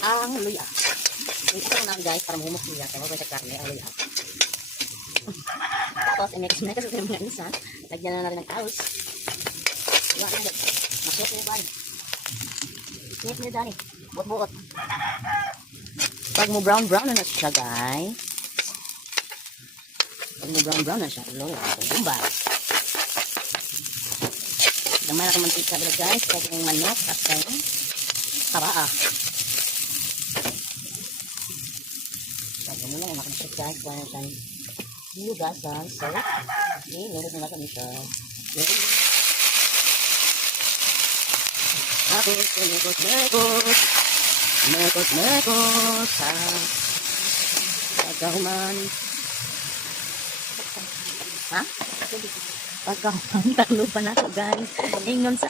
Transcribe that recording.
Ang luya. Ito ko na guys, para mahumok luya. Kaya ko sa karne, ang luya. Tapos, i-mix na kasi sa mga isa. Lagyan na rin ng kaos. Yan, yan. Masuk niyo ba? Snip niyo dani. Buot-buot. Pag mo brown-brown na siya, guys. Pag mo brown-brown na siya, luya. Bumba. Gamay na kamantika dito, guys. Pag yung manok, at kayo. Taraa. Pag mo lang, makamasok, guys. Kaya siya hinugasan. So, nilugas na natin ito. Tapos, mekos, sa pagkahuman. Ha? Pagkahuman, talo pa na ito, guys. Ingon sa